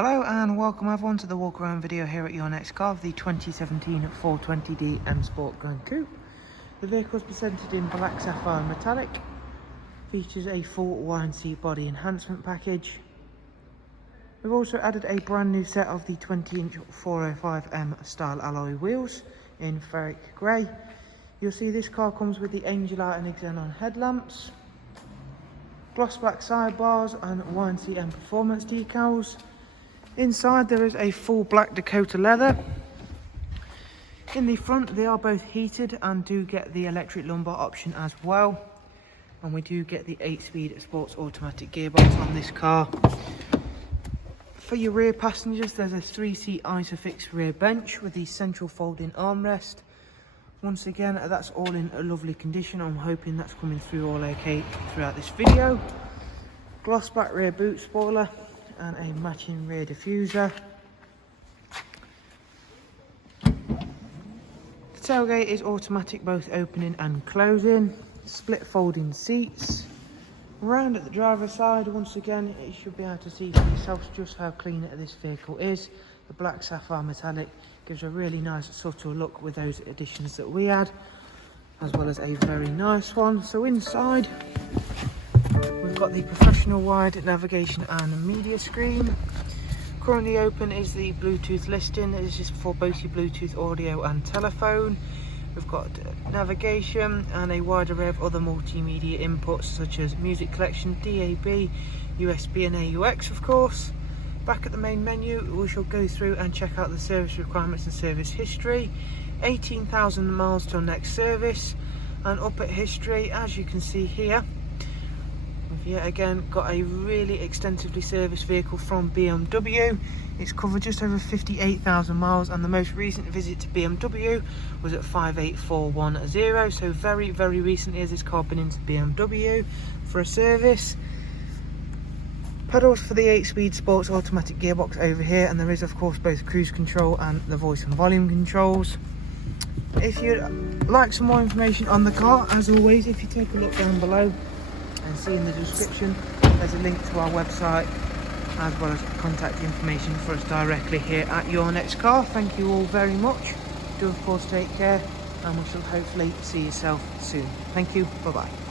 Hello and welcome everyone to the walk around video here at YNC car of the 2017 420D M Sport GRAN COUPE. The vehicle is presented in black sapphire metallic, features a full YNC body enhancement package. We've also added a brand new set of the 20-inch 405M style alloy wheels in ferric grey. You'll see this car comes with the Angel Eye and xenon headlamps, gloss black sidebars and YNC Mperformance decals. Inside there is a full black Dakota leather. In the front they are both heated and do get the electric lumbar option as well. And we do get the 8-speed sports automatic gearbox on this car. For your rear passengers there's a 3-seat Isofix rear bench with the central folding armrest. Once again that's all in a lovely condition. I'm hoping that's coming through all okay throughout this video. Gloss black rear boot spoiler and a matching rear diffuser. The tailgate is automatic, both opening and closing. Split folding seats. Round at the driver's side, once again you should be able to see for yourself just how clean this vehicle is. The black sapphire metallic gives a really nice subtle look with those additions that we add, as well as a very nice one. So inside we've got the professional wide navigation and media screen. Currently open is the Bluetooth listing. This is for both your Bluetooth audio and telephone. We've got navigation and a wide array of other multimedia inputs such as music collection, DAB, USB and AUX of course. Back at the main menu we shall go through and check out the service requirements and service history. 18,000 miles till next service, and up at history as you can see here we've yet again got a really extensively serviced vehicle from BMW. It's covered just over 58,000 miles and the most recent visit to BMW was at 58410, so very recently has this car been into BMW for a service. Pedals for the 8-speed sports automatic gearbox over here, and there is of course both cruise control and the voice and volume controls. If you'd like some more information on the car, as always, if you take a look down below and see in the description there's a link to our website as well as contact information for us directly here at YNC car. Thank you all very much. Do of course take care, and we shall hopefully see yourself soon. Thank you, bye bye.